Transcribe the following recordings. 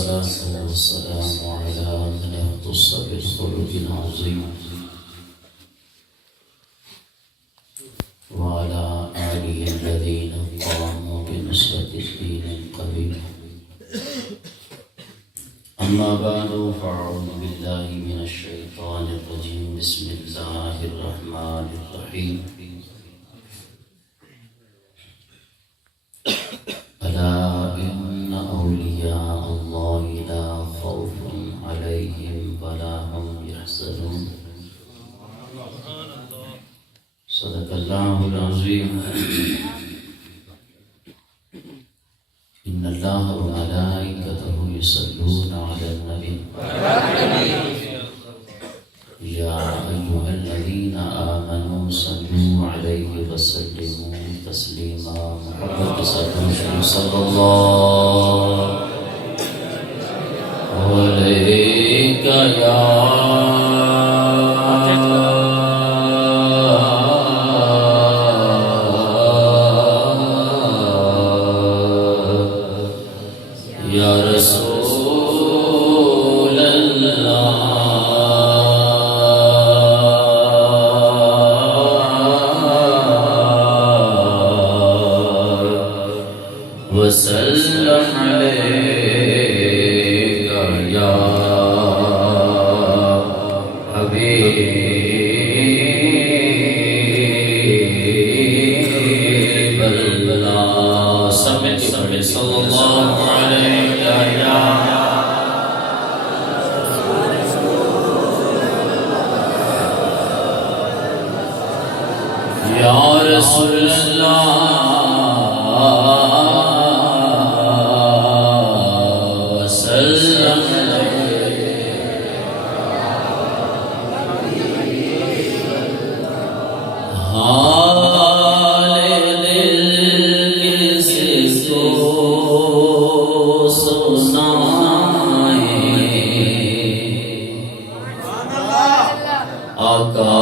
والصلاة والسلام على من اختص بالخلق العظيم وعلى آله الذين قاموا بنصرة الدين القويم. أما بعد فأعوذ بالله من الشيطان الرجيم. بسم الله الرحمن الرحيم. ألا إن أولياء الله لا خوف عليهم ولا هم يحزنون. صدق الله العظيم. إن الله وملائكته يصلون على النبي يا أيها الذين آمنوا صلوا عليه وسلموا تسليما. محمد صلى الله عليك يا رسول اللہ وسلم علیک یا حبیب اللہ. سب میں پڑھے صلی اللہ علیہ یا رسول اللہ وسلم حال دل کسی کو سنائیں آقا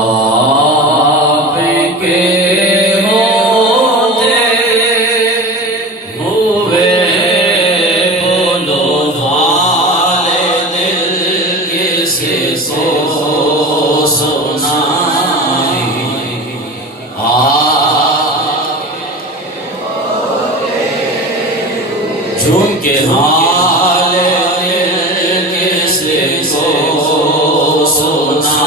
جھوم کے حال کسی کو سنائیں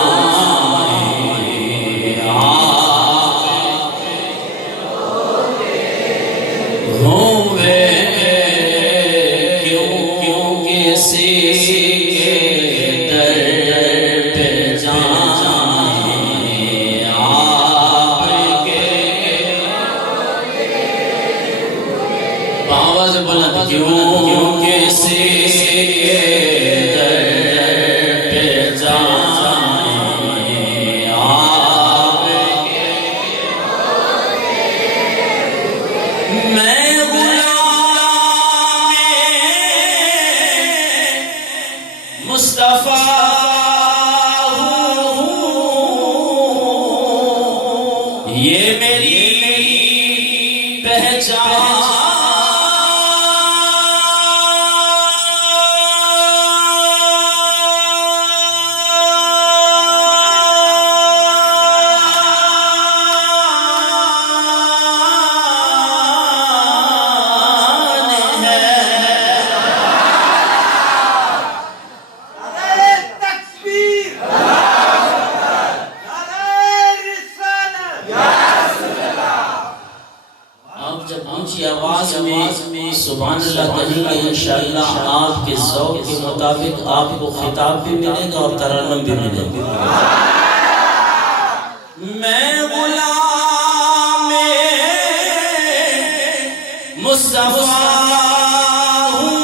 ہوئے کیوں کسی کے در پہ جائیں آپ کے آواز بلند کیوں کسی کے در پہ جائیں آپ کے میں غلام مصطفیٰ ہوں یہ میری پہچان آواز میں سبحان اللہ کہیں گے انشاءاللہ آپ کے ذوق کے مطابق آپ کو خطاب بھی ملے گا اور ترنم بھی ملے گا. میں غلام مصطفیٰ ہوں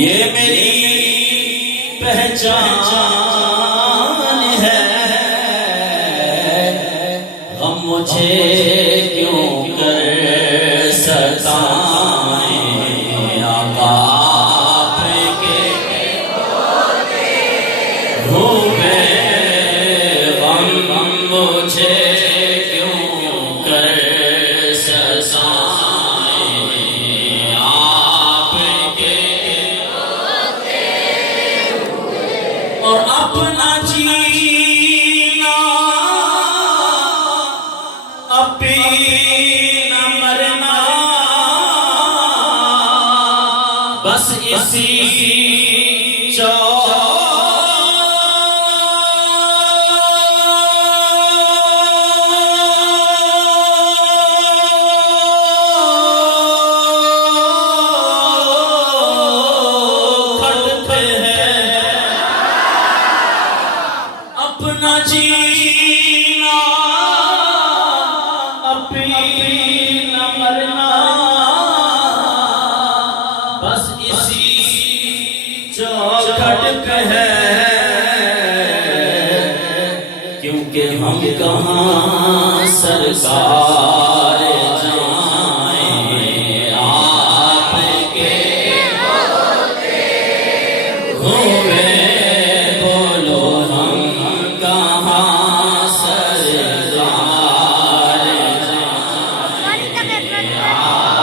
یہ میری پہچان ہے. غم مجھے کیوں کر ستائیں آقا آپ کے ہوئے غم مجھے کیوں کر ستائیں اسی ہم کہاں سرکار جائیں آپ کے ہوئے بولو ہم کہاں سرکار جائیں آپ کے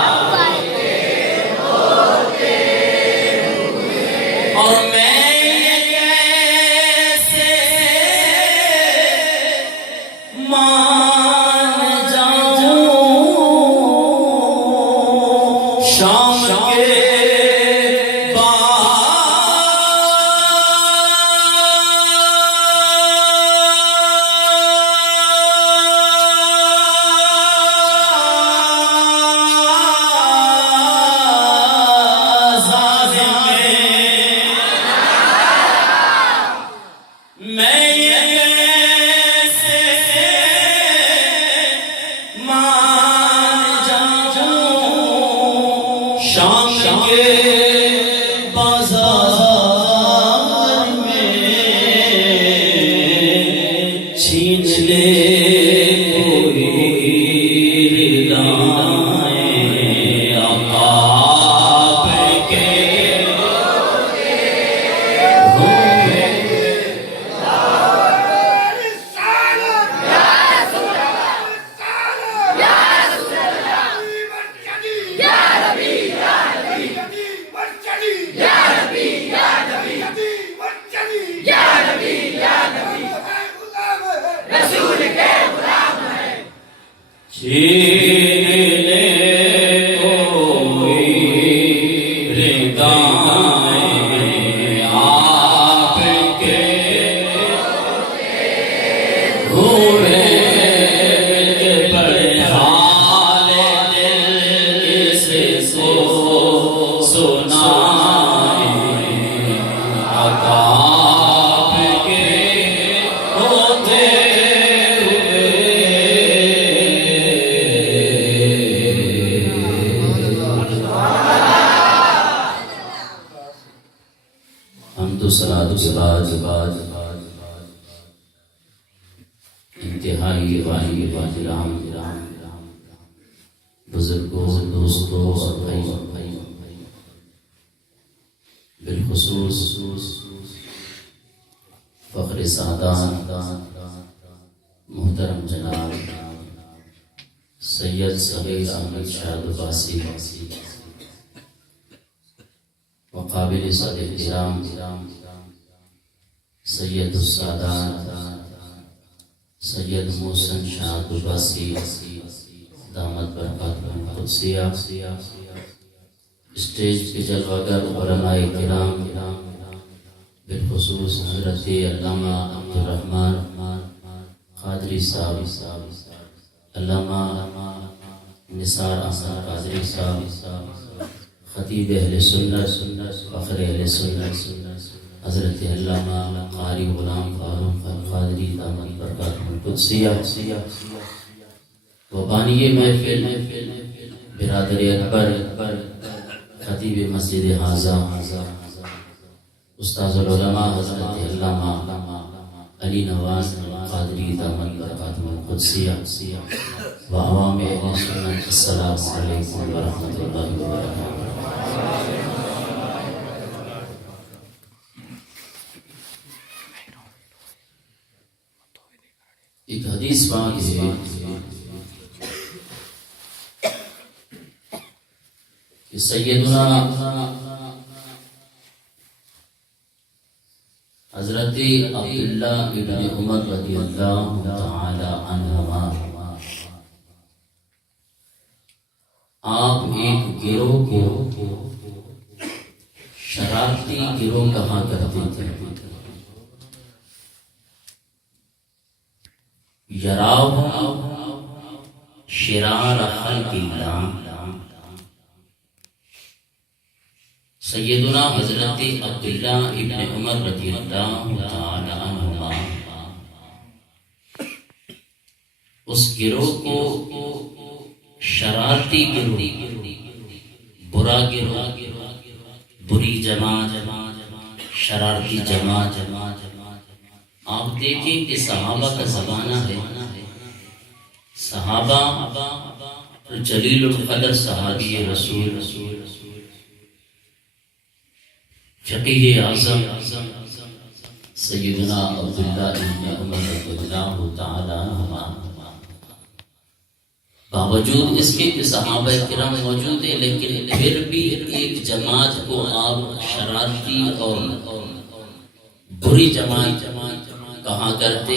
اور میں انتہائی بزرگوں دوستوں اور بھائی بالخصوص فخر سعادت محترم جناب سید صغیر احمد شاہ عباسی وقابل صد احترام سید السادات سید محسن شاہ عباسی دامت برکاتہم قدسیہ اسٹیج کے جلوگر علماء کرام بالخصوص حضرت علامہ عبدالرحمن قادری صاحب علامہ نثار احمد قادری صاحب خطیب اہل سنت فخر اہل سنت حضرت علامہ قاری غلام فاروق قادری دامت برکاتہم قدسیہ وبانی محفل برادر اکبر خطیب مسجد حاضہ استاذ العلماء حضرت علامہ علی نواز قادری دامت برکاتہم القدسیہ و عوام اہل سنت السلام علیکم ورحمۃ اللہ وبرکاتہ۔ ایک حدیث پاک ہے کہ سیدنا حضرت عبداللہ ابن عمر رضی اللہ تعالی عنہما آپ ایک گروہ کو یراہم شرار خلق اللہ. سیدنا حضرت عبداللہ ابن عمر رضی اللہ تعالی عنہما اس گروہ کو شرارتی گروہ، برا گروہ، بری جماعت، شرارتی جماعت. آپ دیکھیں کہ صحابہ کا زمانہ ہے، صحابہ جلیل القدر صحابی رسول، فقیہ اعظم سیدنا عبداللہ ابن عمر رضی اللہ تعالی عنہما، باوجود اس کے کہ صحابہ کرام موجود ہیں لیکن پھر بھی ایک جماعت کو آپ شرارتی اور بری جماعت کہا کرتے.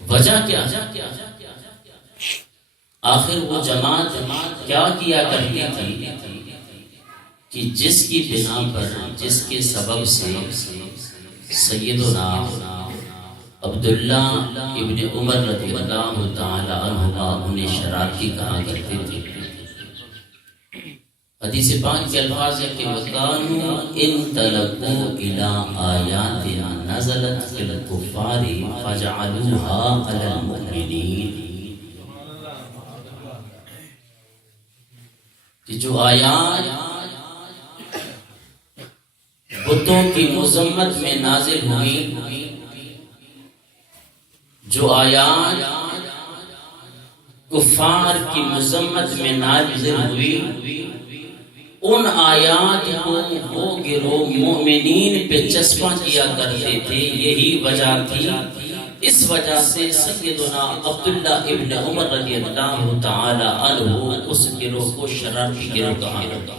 وجہ کیا؟ آخر وہ جماعت کیا کیا کرتی تھی کہ جس کی بنا پر، جس کے سبب سے سیدنا عبداللہ ابن عمر رضی اللہ تعالی عنہما انہیں شرارتی کہا کرتے تھے. حدیث پاک کے الفاظ ہے کہ وَقَانُوا اِنْتَلَقُوا إِلَىٰ آيَاتِنَا نَزَلَتْ فِي الْكُفَّارِ فَجَعَلُوهَا عَلَى الْمُؤْمِنِينَ. کہ جو آیات بتوں کی مذمت میں نازل ہوئی، جو آیات کفار کی مذمت میں نازل ہوئی، ان آیات کو وہ گروہ مومنین پہ چسپاں کیا کرتے تھے. یہی وجہ تھی، اس وجہ سے سیدنا عبداللہ ابن عمر رضی اللہ تعالی عنہ اس گروہ کو شرارتی گروہ کہا کرتے.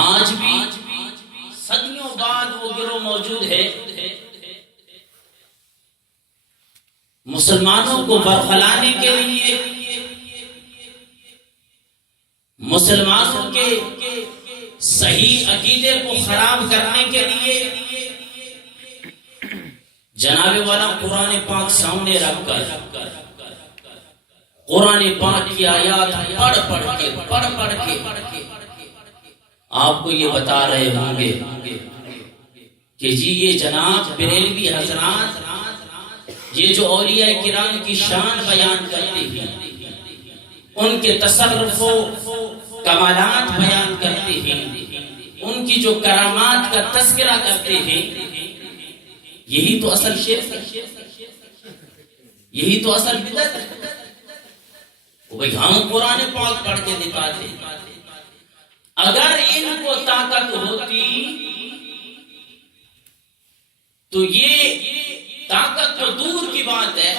آج بھی صدیوں بعد وہ گروہ موجود ہے. مسلمانوں کو برخلانے کے لیے، مسلمانوں کے صحیح عقیدے کو خراب کرنے کے لیے جناب والا قرآن پاک سامنے رکھ کر قرآن پاک کی آیات پڑھ پڑھ کے آپ کو یہ بتا رہے ہوں گے کہ جی یہ جناب بریلوی حضرات یہ جو اولیاء کرام کی شان بیان کرتے ہیں، ان کے تصرف و کمالات بیان کرتے ہیں، ان کی جو کرامات کا تذکرہ کرتے ہیں، یہی تو اصل شرک ہے، یہی تو اصل بدعت ہے. بھئی ہم قرآن پاک پڑھ کے دکھاتے ہیں. اگر ان کو طاقت ہوتی تو یہ طاقت تو دور کی بات ہے،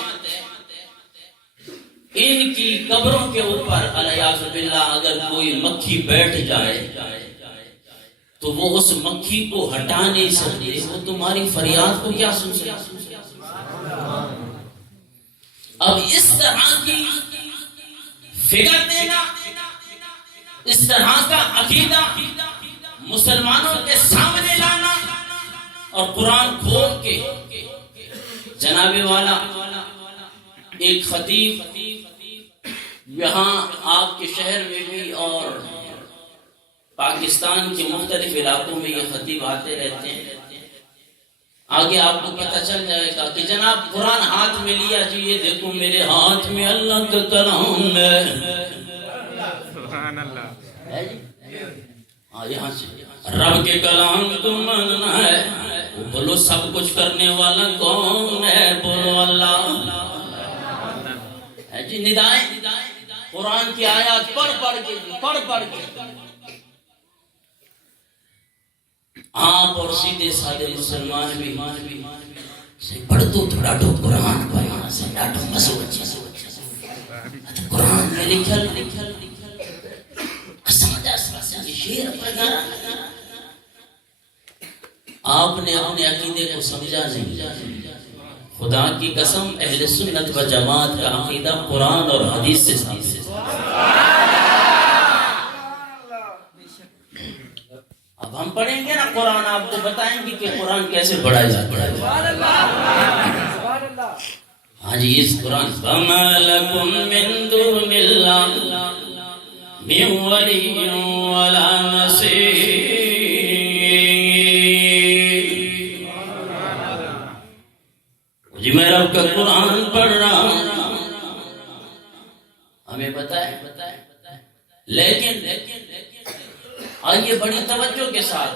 ان کی قبروں کے اوپر الیاذ باللہ اگر کوئی مکھی بیٹھ جائے تو وہ اس مکھی کو ہٹا نہیں سکتے، وہ تمہاری فریاد کو کیا سن سکتے. اب اس طرح کی فکر دینا، اس طرح کا عقیدہ مسلمانوں کے سامنے لانا اور قرآن کھول کے جناب والا ایک خطیب یہاں آپ کے شہر میں بھی اور پاکستان کے مختلف علاقوں میں یہ خطیب آتے رہتے ہیں. آگے آپ کو پتہ چل جائے گا کہ جناب قرآن ہاتھ میں لیا جی، یہ دیکھو میرے ہاتھ میں اللہ کا کلام ہے. سبحان اللہ ہے جی. یہاں سے رب کے کلام کو ماننا ہے. بولو سب کچھ کرنے والا کون ہے؟ بولو اللہ ہے جی. ندائیں قرآن کی آیات پڑھ کے آپ اور سیدھے سادے مسلمان بھی پڑھ دو تو ڈاٹو قرآن کو یہاں سے ڈاٹو مسو قرآن میں لکھل شیر آپ نے اپنے عقیدے کو سمجھا نہیں. خدا کی قسم اہل سنت و جماعت کا عقیدہ قرآن اور حدیث سے ثابت ہے. اب ہم پڑھیں گے نا قرآن آپ کو بتائیں گے کہ قرآن کیسے پڑھا جاتا ہے۔ ہاں جی اس قرآن فَمَا لَكُم مِّن دُونِ اللَّهِ مِن وَلِيٍّ وَلَا نَصِيرٍ۔ جی میں رب کا قرآن پڑھ رہا ہوں، ہمیں پتہ ہے، لیکن آئیے بڑی توجہ کے ساتھ،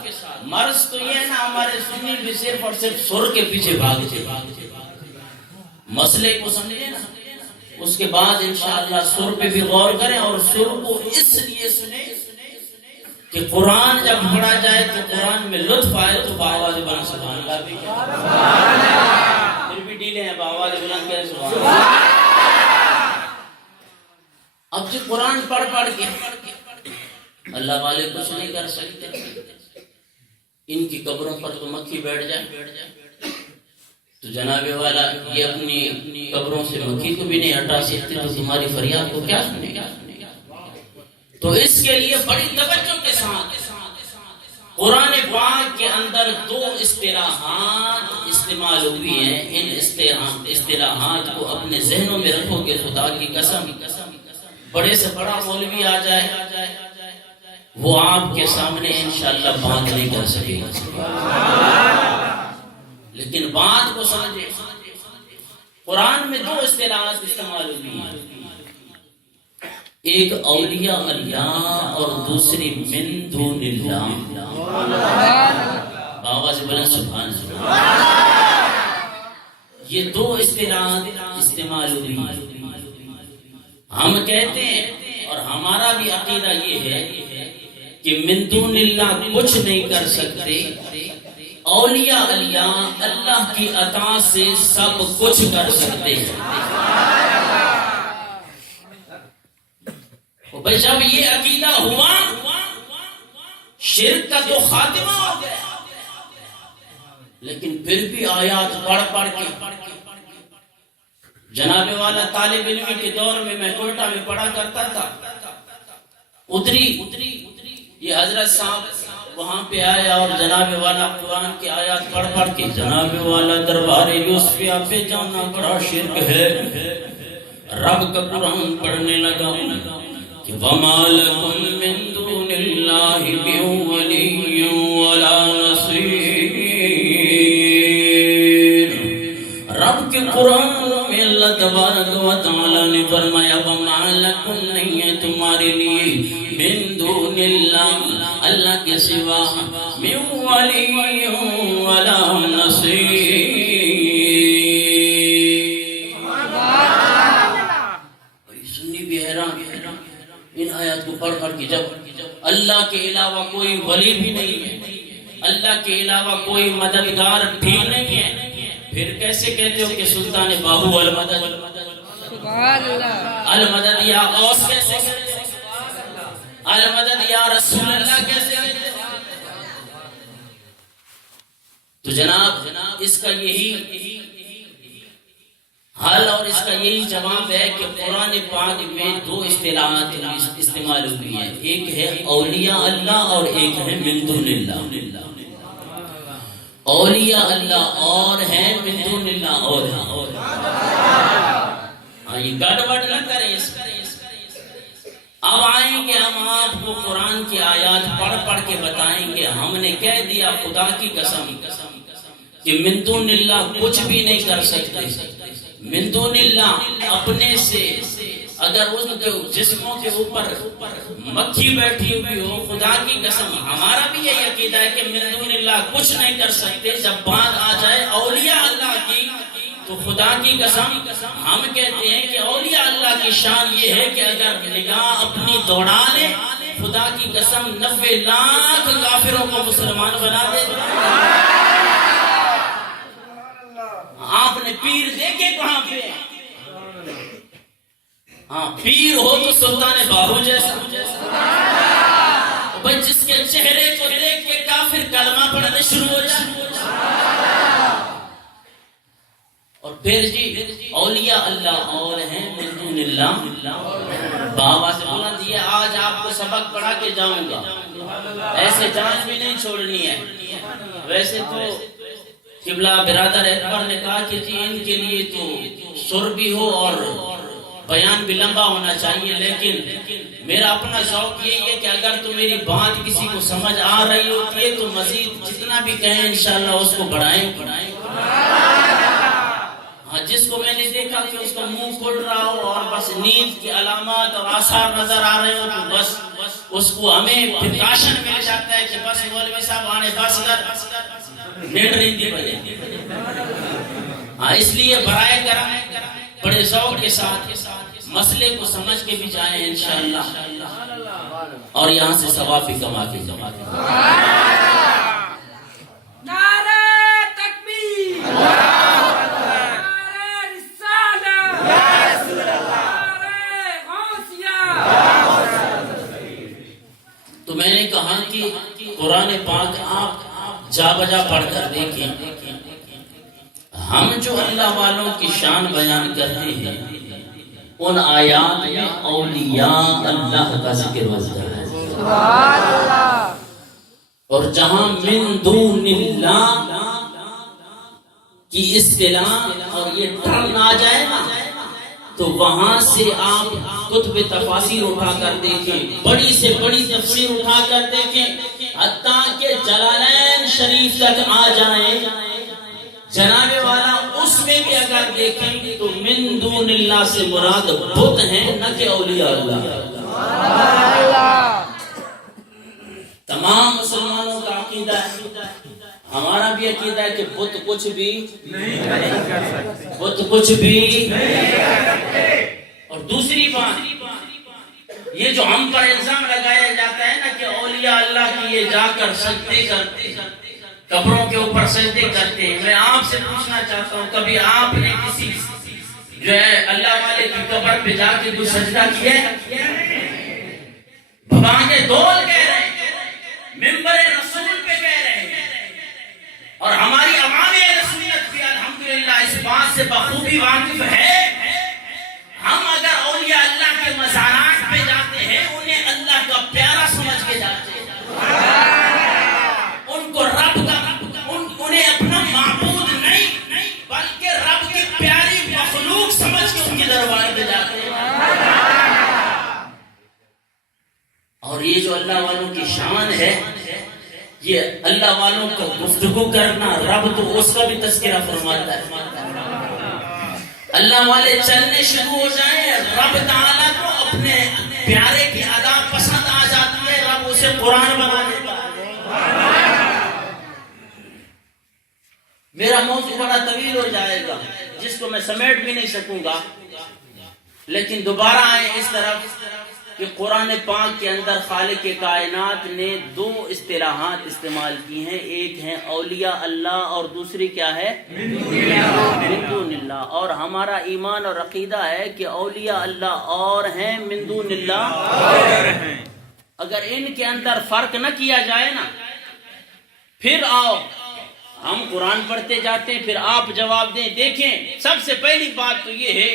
مرض تو یہ ہے نا ہمارے سنی بھی صرف اور صرف سر کے پیچھے بھاگتے مسئلے کو سمجھے نا، اس کے بعد انشاءاللہ سر پہ بھی غور کریں، اور سر کو اس لیے سنیں کہ قرآن جب پڑھا جائے تو قرآن میں لطف آئے تو بآواز بلند سبحان اللہ بھی پھر بھی ڈیلے ہیں بآواز بلند کریں سبحان اللہ۔ اب جو قرآن پڑھ کے اللہ والے کچھ نہیں کر سکتے، ان کی قبروں پر تو مکھی بیٹھ جائے تو جناب والا یہ اپنی قبروں سے مکھی کو بھی نہیں ہٹا سکتے، تو تمہاری فریاد کو کیا سنے گا؟ تو اس کے لیے بڑی توجہ کے ساتھ قرآن پاک کے اندر دو اصطلاحات استعمال ہوئی ہیں، ان اصطلاحات کو اپنے ذہنوں میں رکھو کہ خدا کی قسم بڑے سے بڑا مولوی آ جائے وہ آپ کے سامنے انشاءاللہ بات نہیں کر سکے گا، لیکن بات کو سمجھے۔ قرآن میں دو اصطلاحات استعمال ہوئی ہیں، ایک اولیاء اللہ اور دوسری من دون اللہ۔ آواز بلند سبحان اللہ۔ یہ دو اصطلاحات استعمال ہوئی ہیں۔ ہم کہتے ہیں اور ہمارا بھی عقیدہ یہ ہے کہ من دون اللہ کچھ نہیں کر سکتے، اولیاء اللہ اللہ کی عطا سے سب کچھ کر سکتے ہیں۔ بھئی جب یہ عقیدہ ہوا شرک کا تو خاتمہ ہو گیا، لیکن پھر بھی آیات پڑھ کے جناب والا طالب علم کے دور میں میں کوئٹہ میں پڑھا کرتا تھا، اتری یہ حضرت صاحب وہاں پہ آئے اور جناب والا قرآن کی آیات پڑھ کے جناب والا دربار یوسفیہ پہ جانا بڑا شرک ہے، رب کا قرآن پڑھنے لگا کہ وَمَا لَكُم مِّن دُونِ اللَّهِ مِن وَلِيٍّ وَلَا نَصِيرٍ۔ رب کے قرآن میں اللہ تبارک و تعالی نے فرمایا وَمَا لَكُم نہیں ہے تمہارے لیے من دون اللہ اللہ کے سوا من ولی ولا نصیر۔ سنی بھی حیران ان آیات کو پڑھ کے، جب اللہ کے علاوہ کوئی ولی بھی نہیں ہے، اللہ کے علاوہ کوئی مددگار بھی نہیں ہے، پھر کیسے کہتے ہو کہ سلطان باہو المدد المدد یا غوث کیسے کہتے ہو؟ المدد یا رسول اللہ کیسے کہتے ہو؟ تو جناب اس کا یہی حل اور اس کا یہی جواب ہے کہ قرآن پاک میں دو اصطلاحات استعمال ہوئی ہیں، ایک ہے اولیاء اللہ اور ایک ہے من دون اللہ۔ اولیاء اللہ اور ہیں من دون اللہ اور ہیں۔ یہ گڑبڑ نہ کریں اس کا۔ اب آئیں گے ہم آپ کو قرآن کی آیات پڑھ کے بتائیں گے، ہم نے کہہ دیا خدا کی قسم کہ من دون اللہ کچھ بھی نہیں کر سکتے۔ من دون اللہ اپنے سے اگر ان کے جسموں کے اوپر مکھی بیٹھی ہوئی ہو، خدا کی قسم ہمارا بھی یہ عقیدہ ہے کہ من دون اللہ کچھ نہیں کر سکتے۔ جب بات آ جائے اولیاء اللہ کی تو خدا کی قسم ہم کہتے ہیں کہ اولیاء اللہ کی شان یہ ہے کہ اگر نگاہ اپنی دوڑا لے خدا کی قسم 90 لاکھ کافروں کو مسلمان بنا دے۔ آپ نے پیر دیکھے کہاں پہ؟ ہاں پیر ہو تو سلطان باہو جیسا، بھائی جس کے چہرے کو دیکھ کے کافر کلمہ پڑھنے شروع ہو جائے۔ اور پھر جی اولیاء اللہ اور ہیں من دون اللہ۔ بابا سے بولا یہ آج آپ کو سبق پڑھا کے جاؤں گا، ایسے جان بھی نہیں چھوڑنی ہے. ویسے تو قبلہ برادر اکبر نے کہا کہ جی ان کے لیے تو سر بھی ہو اور بیان بھی لمبا ہونا چاہیے، لیکن میرا اپنا ذوق یہی ہے کہ اگر تو میری بات کسی کو سمجھ آ رہی ہوتی ہے تو مزید جتنا بھی کہیں انشاءاللہ اس کو بڑھائیں. ہاں، جس کو میں نے دیکھا کہ اس کا منہ کھل رہا ہو اور بس نیند کی علامات اور آثار نظر آ رہے ہو تو بس اس کو ہمیں پریکاشن مل جاتا ہے کہ بس مولوی صاحب آنے بس کر نیٹ رہی بجے. ہاں، اس لیے برائے کرم بڑے ذوق کے ساتھ مسئلے کو سمجھ کے بھی جائیں انشاءاللہ، اور یہاں سے ثواب بھی کما کے نعرہ تکبیر، نعرہ رسالہ، نعرہ غوثیہ. تو میں نے کہا کہ قرآن پاک آپ جا بجا پڑھ کر دیکھیں. ہم جو اللہ والوں کی شان بیان کرتے ہیں ان آیات میں اولیاء اللہ کا ذکر ہوتا ہے. سبحان اللہ. اور جہاں من دون اللہ کی اصطلاح اور یہ ٹرم آ جائے نا تو وہاں سے آپ کتب تفاسیر اٹھا کر دیکھیں، بڑی سے بڑی تفسیر اٹھا کر دیکھیں، حتیٰ کہ جلالین شریف تک آ جائیں جناب والا، اس میں بھی اگر دیکھیں تو من دون اللہ سے مراد بت ہیں نہ کہ اولیاء اللہ. تمام مسلمانوں کا عقیدہ ہے، ہمارا بھی عقیدہ ہے کہ بت کچھ بھی نہیں کر سکتے، بت کچھ بھی نہیں کر سکتے. اور دوسری بات، یہ جو ہم پر الزام لگایا جاتا ہے نا کہ اولیاء اللہ کی یہ جا کر سجدے کرتے، قبروں کے اوپر سجدے کرتے ہیں، میں آپ سے پوچھنا چاہتا ہوں کبھی آپ نے کسی جو ہے اللہ والے کی قبر پہ جا کے کوئی سجدہ کیا ہے؟ بابا کے دول کہہ رہے ہیں، ممبر رسول پہ کہہ رہے ہیں، اور ہماری عوام رسولیت بھی الحمدللہ اس بات سے بخوبی واقف ہے. ہم اگر اولیاء اللہ کے مزارات پہ جاتے ہیں انہیں اللہ کا پیارا سمجھ کے جاتے ہیں، ان کو رب کا، انہیں اپنا معبود نہیں بلکہ رب کی پیاری مخلوق سمجھ کے ان کے دربار پہ جاتے ہیں. اور یہ جو اللہ والوں کی شان ہے، یہ اللہ والوں کا گفتگو کرنا، رب تو اس کا بھی تذکرہ فرماتا ہے. اللہ والے چلنے شروع ہو جائیں، رب تعالیٰ کو اپنے پیارے کی ادا پسند آ جاتی ہے، رب اسے قرآن بنا دیتا ہے. میرا موضوع بڑا طویل ہو جائے گا جس کو میں سمیٹ بھی نہیں سکوں گا، لیکن دوبارہ آئیں اس طرف کہ قرآن پاک کے اندر خالق کائنات نے دو اصطلاحات استعمال کی ہیں، ایک ہیں اولیاء اللہ اور دوسری کیا ہے؟ من دون اللہ. اور ہمارا ایمان اور عقیدہ ہے کہ اولیاء اللہ اور ہیں، من دون اللہ اور ہیں. اگر ان کے اندر فرق نہ کیا جائے نا، پھر آؤ ہم قرآن پڑھتے جاتے ہیں، پھر آپ جواب دیں. دیکھیں، سب سے پہلی بات تو یہ ہے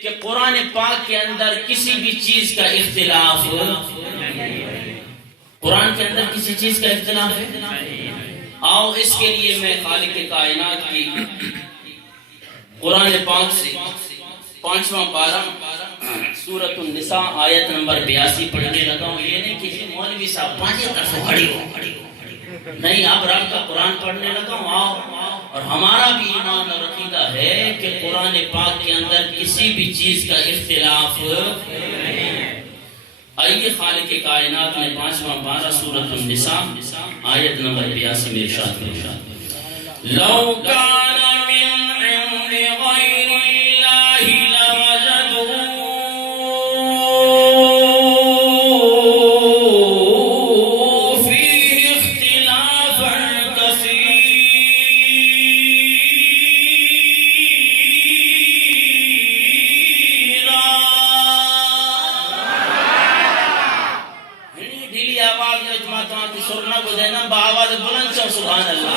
کہ قرآن پاک کے اندر کسی بھی چیز کا اختلاف، قرآن کے اندر کسی چیز کا اختلاف ہے. آؤ اس کے لیے میں خالق کائنات کی قرآن پاک سے 5واں پارہ سورۃ النساء آیت نمبر 82 پڑھنے لگا ہوں. یہ نہیں کہ مولوی صاحب پانچ طرف ہڑی ہو نہیں، اب رب کا قرآن پڑھنے لگا ہوں. آؤ، اور ہمارا بھی ایمان اور عقیدہ ہے کہ قرآن پاک کے اندر کسی بھی چیز کا اختلاف نہیں ہے. آئیے خالق کائنات نے 5واں پارہ سورۃ النساء آیت نمبر 82 میں ارشاد فرمایا، لو کان من عند غیر اللہ لوجدوا سبحان اللہ.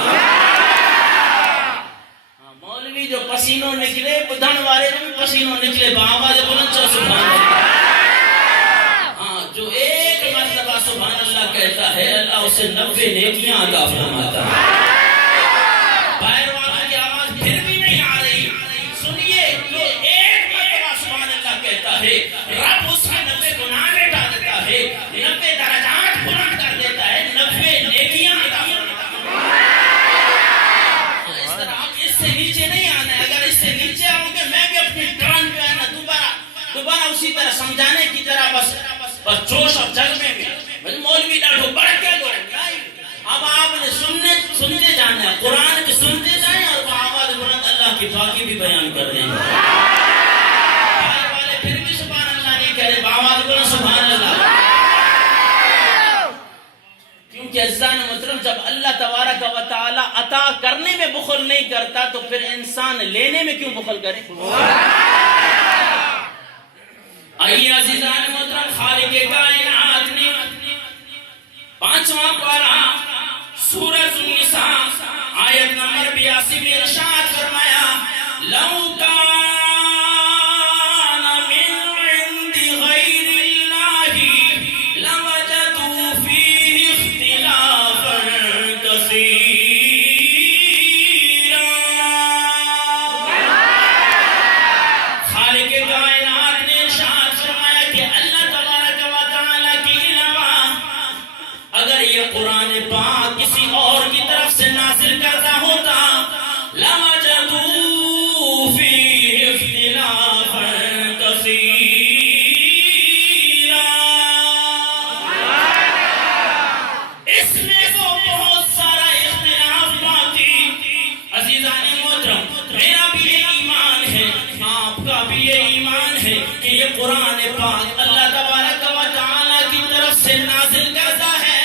مولوی جو پسینوں نکلے، بدھن والے جو بھی پسینوں نکلے، بآواز بلند سبحان اللہ. ہاں، جو ایک مرتبہ سبحان اللہ کہتا ہے اللہ اسے 90 نیکیاں عطا فرماتا ہے. باہر والوں کی آواز پھر بھی نہیں آ رہی. سنیے کہ ایک مرتبہ سبحان اللہ کہتا ہے رب اس کے 90 گناہ مٹا دیتا ہے, 90 درجات بلند کر دیتا ہے, 90 نیکیاں عطا فرماتا ہے. اس طرح آپ اس سے نیچے نہیں آنا ہے. اگر اس سے نیچے آؤ گے میں بھی اپنی ٹرن جو ہے نا دوبارہ اسی طرح سمجھانے کی طرح بس جوش اور جذبے میں مولوی ڈاٹو بڑھ کے دو. اب آپ نے سنتے جانا ہے, قرآن بھی سنتے جائیں اور وہ آواز بلند اللہ کی پاکی بھی بیان کر دیں. باہر والے پھر بھی سبحان اللہ نہیں کہہ رہے, آواز بلند سبحان اللہ. کیونکہ عزیزان محترم جب اللہ تبارک و تعالی عطا کرنے میں بخل نہیں کرتا تو پھر انسان لینے میں کیوں بخل کرے؟ آئیے عزیزان محترم, خالق کائنات نے 5واں پارہ سورۃ النساء آیت نمبر 82 میں ارشاد فرمایا لو کان من عند غیر اللہ لوجدوا فیہ اختلافا کثیرا. خالق کائنات نے ارشاد فرمایا کہ اللہ تبارک و تعالی کے علاوہ اگر یہ قرآن پاک کسی اور کی طرف سے نازل کرتا ہوتا لوجدوا فیہ اختلافا کثیرا. اس میں تو بہت سارا اختلاف پاتی. عزیزان محترم میرا بھی یہ ایمان ہے, آپ کا بھی یہ ایمان ہے کہ یہ قرآن پاک اللہ تبارک و تعالی کی طرف سے نازل کرتا ہے.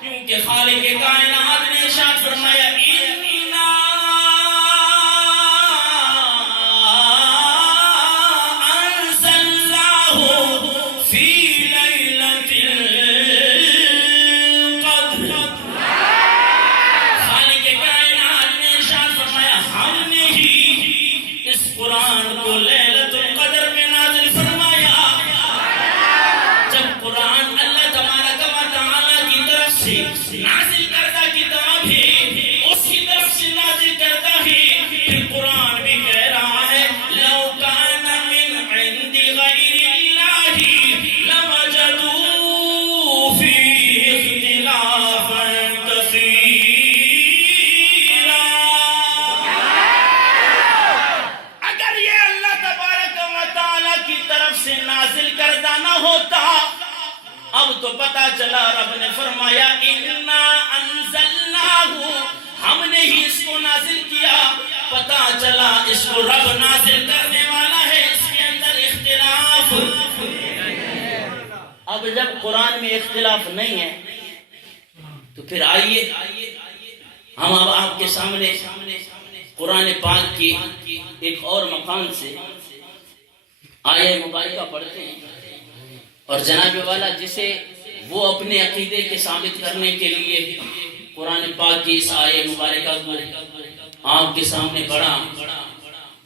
کیونکہ خالق کائنات نے ارشاد فرمایا اِنَّا أَنزَلْنَاهُ فِي لَيْلَةِ الْقَدْرِ. خالق کائنات نے ارشاد فرمایا ہم نے ہی اس قرآن کو لیلۃ القدر میں نازل فرمایا. جب قرآن اللہ تبارک و تعالی کی طرف سے نازل کردہ کتاب ہے, اس کی طرف سے نازل کردہ ہے, پھر قرآن بھی کہہ رہا ہے لو کان من عند غیر اللہ لوجدوا فیہ اختلافا کثیرا. اگر یہ اللہ تبارک و تعالی کی طرف سے نازل کردہ نہ ہوتا, اب تو پتا چلا رب نے فرمایا اِنَّا أَنزَلْنَاهُ, ہم نے ہی اس کو نازل کیا. پتا چلا اس کو رب نازل کرنے والا ہے, اس کے اندر اختلاف. اب جب قرآن میں اختلاف نہیں ہے تو پھر آئیے ہم اب آپ کے سامنے قرآن پاک کی ایک اور مقام سے آیہ مبارکہ پڑھتے ہیں. اور جناب والا جسے وہ اپنے عقیدے کے ثابت کرنے کے لیے قرآن پاک کی اس آیہ مبارکہ کو آپ کے سامنے پڑھا,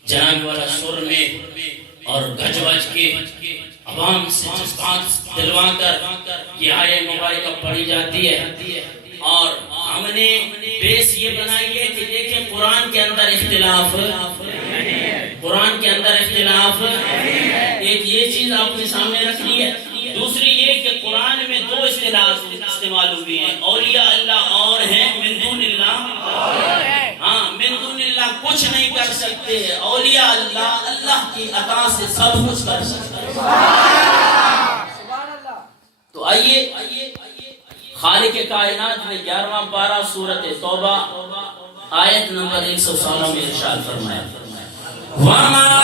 جناب والا سر میں اور گج وج کے عوام سے جذبات دلوا کر یہ آیہ مبارکہ پڑھی جاتی ہے. اور ہم نے بیس یہ بنائی ہے کہ دیکھیں قرآن کے اندر اختلاف, قرآن کے اندر اختلاف. ایک یہ چیز آپ کے سامنے رکھنی ہے. دوسری یہ کہ قرآن میں 2 اصطلاحات استعمال ہوئی ہیں, اولیاء اللہ اور ہیں من دون اللہ. ہاں, من دون اللہ کچھ نہیں کر سکتے, اولیاء اللہ اللہ کی عطا سے سب کچھ کر سکتے ہیں. تو آئیے خالق کائنات نے 11واں پارہ سورۃ توبہ آیت نمبر 116 میں ارشاد فرمایا وَمَا